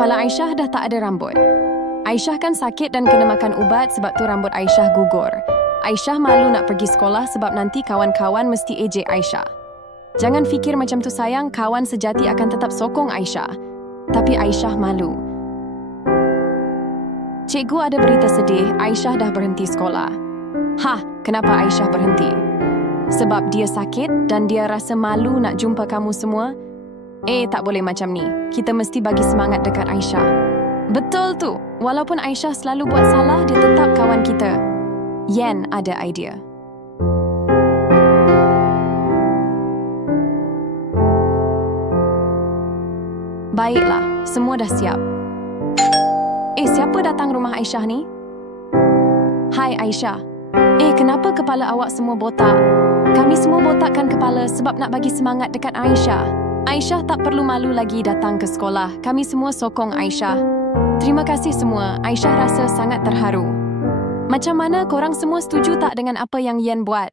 kepala Aisyah dah tak ada rambut. Aisyah kan sakit dan kena makan ubat sebab tu rambut Aisyah gugur. Aisyah malu nak pergi sekolah sebab nanti kawan-kawan mesti ejek Aisyah. Jangan fikir macam tu sayang, kawan sejati akan tetap sokong Aisyah. Tapi Aisyah malu. Cikgu ada berita sedih, Aisyah dah berhenti sekolah. Hah, kenapa Aisyah berhenti? Sebab dia sakit dan dia rasa malu nak jumpa kamu semua? Tak boleh macam ni. Kita mesti bagi semangat dekat Aisyah. Betul tu. Walaupun Aisyah selalu buat salah, dia tetap kawan kita. Yen ada idea. Baiklah, semua dah siap. Siapa datang rumah Aisyah ni? Hai Aisyah. Kenapa kepala awak semua botak? Kami semua botakkan kepala sebab nak bagi semangat dekat Aisyah. Aisyah tak perlu malu lagi datang ke sekolah. Kami semua sokong Aisyah. Terima kasih semua. Aisyah rasa sangat terharu. Macam mana korang semua setuju tak dengan apa yang Yen buat?